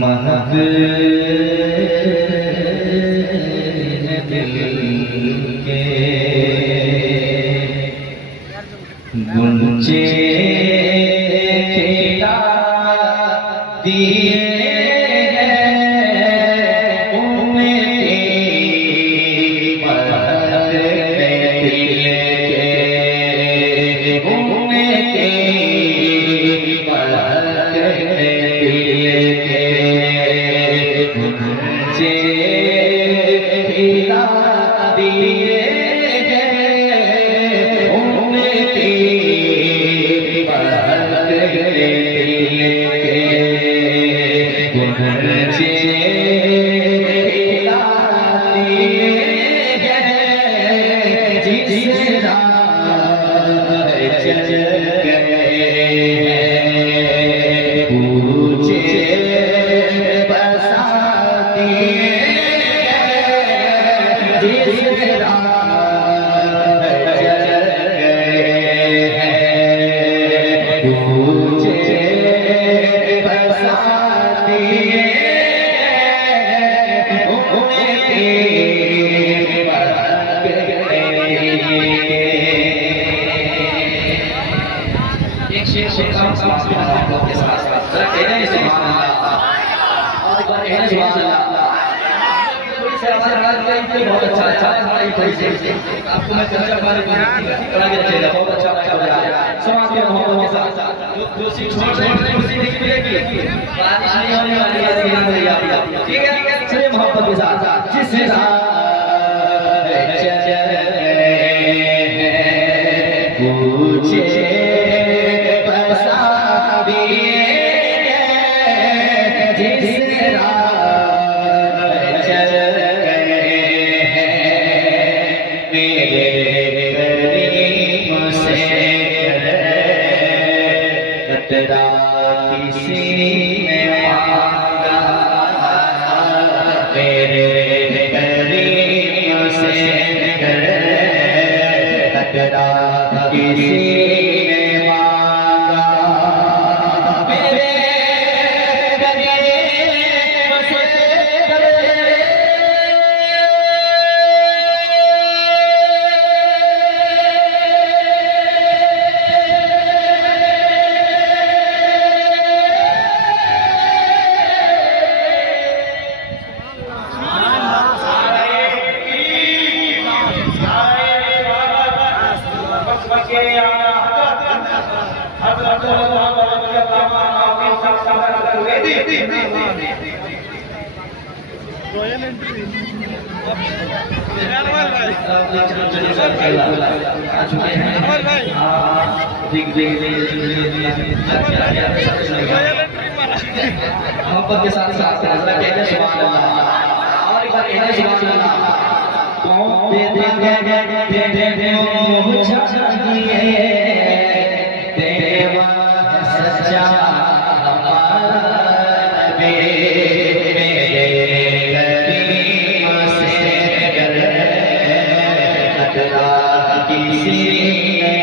महक दिल के गुंजे खिला दिए बहुत अच्छा आपको मैं चर्चा बारे में बहुत अच्छा समाज के माहौल के साथ खुशी नहीं मिलेगी, बारिश नहीं होने वाली है, ठीक है, चलिए मोहब्बत के साथ जिससे मोहब्बत के साथ साथ कहने सुभान अल्लाह और एक बार कहने सुभान अल्लाह कौन दे दे मुझे चाहिए देवा सच्चा हमारा नबी मेरे करीम से कर खतरा किसी ने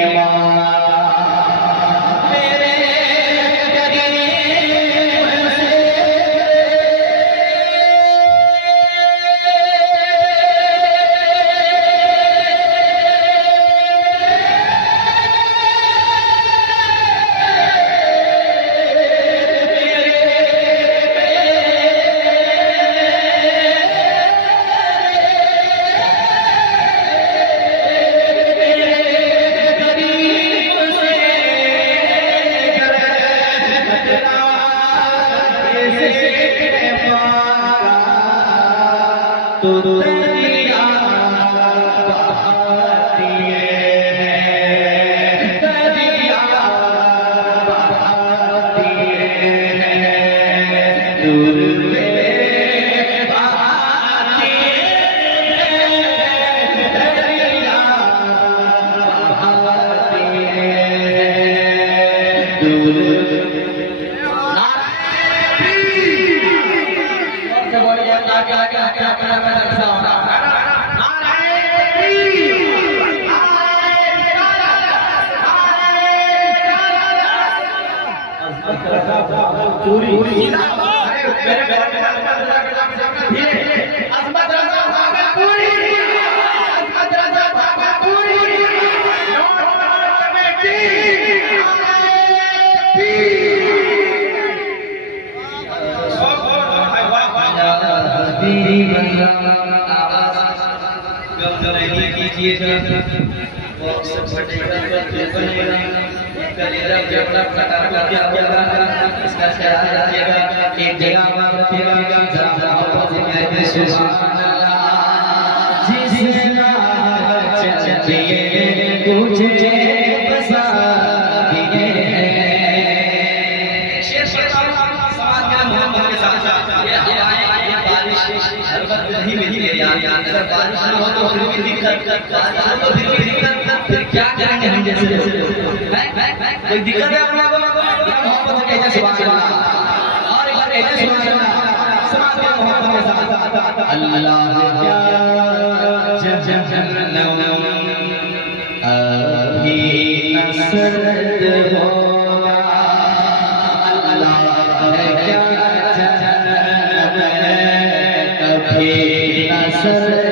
एक जगह बारिश ना हो तो फिर भी दिक्कत, फिर क्या करेंगे हम जैसे कोई दिक्कत है अपना मोहब्बत से कहते सुभान अल्लाह और एक बार कहते सुभान अल्लाह समाज के मोहब्बत के साथ अल्लाह क्या जहन्नम अभी नसरत होगा अल्लाह क्या जहन्नम अभी नसरत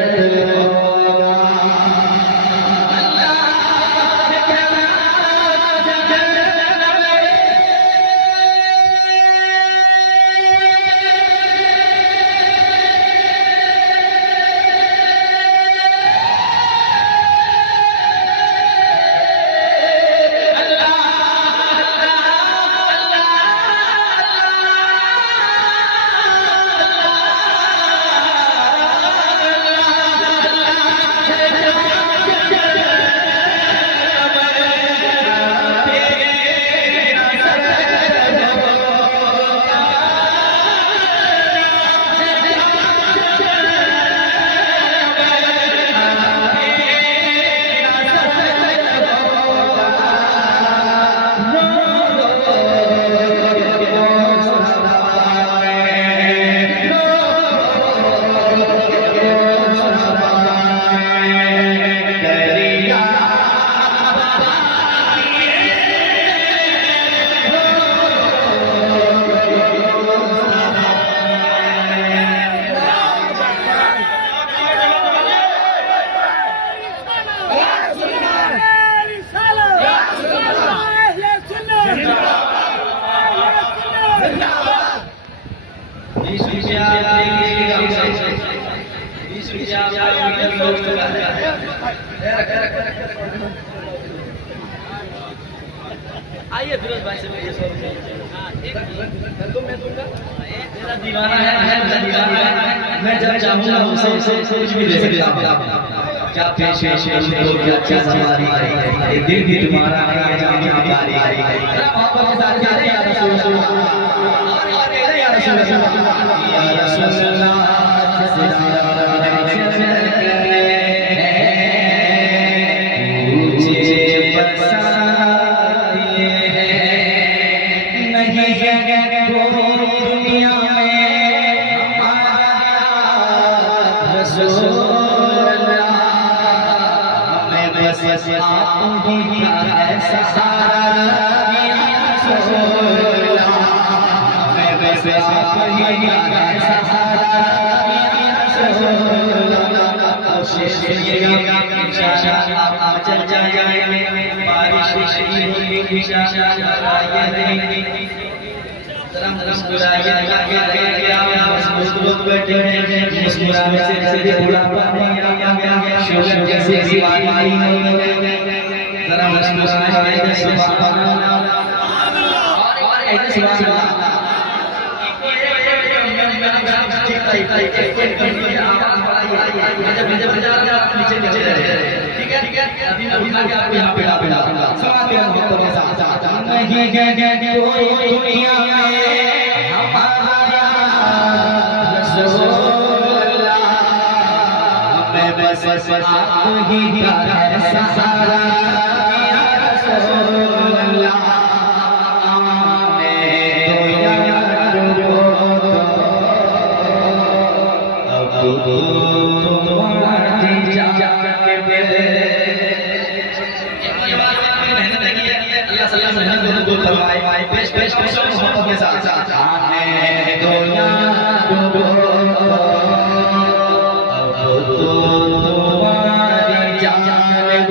आइए फिरोज भाई से मेरे 100 रुपए मैं दूंगा मेरा दीवाना है मैं जब चाहूंगा उसे कुछ भी दे सकता हूं क्या पेश करूं क्या क्या सवारी ये दिल भी तुम्हारा है जाने की बारी मोहब्बत के साथ जा रहे हैं या रसूल अल्लाह या रसूल अल्लाह चल जाएंगे बारिश मुस्कुराने से बुढ़ापा नहीं आया शुगर जैसे दीवानी जरा मुस्कुराने से सुभान अल्लाह और ऐसे सुभान अल्लाह ठीक है अभी उठा के आपको यहाँ पे समाज के मोहब्बत के साथ नहीं कोई दुनिया में हमारा रसूल अल्लाह मैं बस आप ही का सहारा या रसूल अल्लाह मैं तो यार के साथ आने दो यारो अब तो तुम्हारी जान में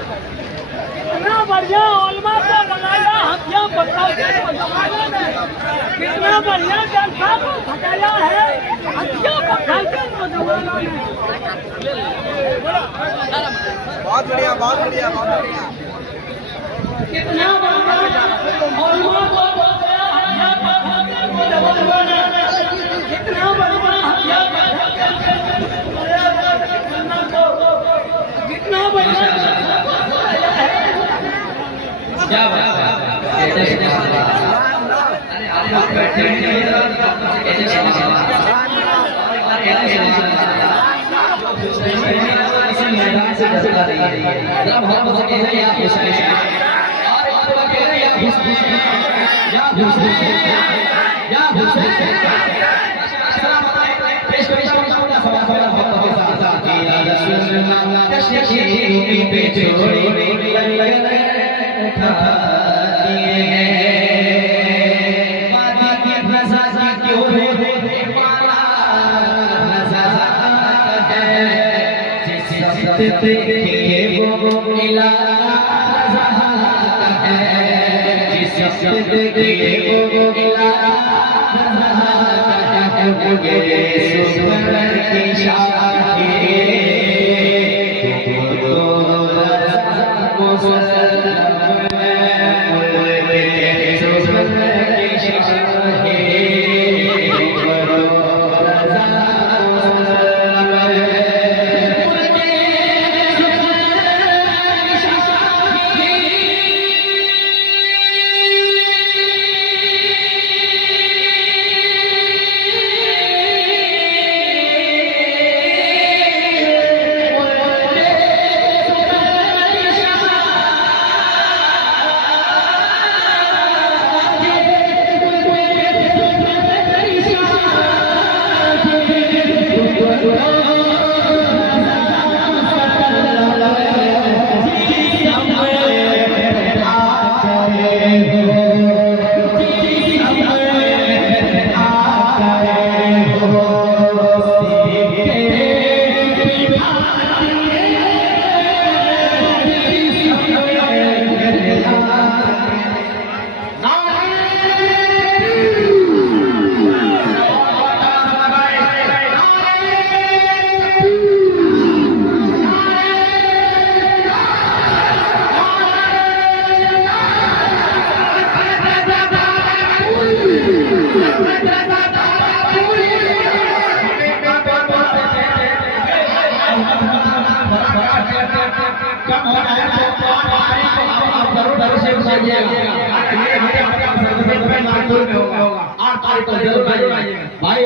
कितना बढ़िया ओलमा को बनाया हथिया पत्थर के जमाने में कितना बढ़िया जनता को हटाया है हथिया पत्थर के जमाने में। बहुत बढ़िया बहुत बढ़िया बहुत बढ़िया। कितना बढ़िया ओलमा को बनाया हथिया पत्थर के जमाने में कितना बढ़िया हथिया पत्थर के कितना बढ़िया क्या बात है भाई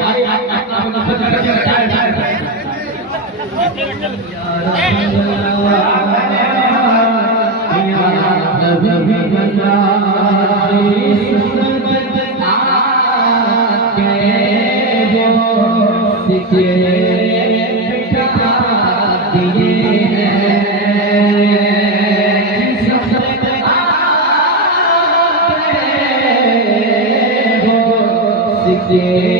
से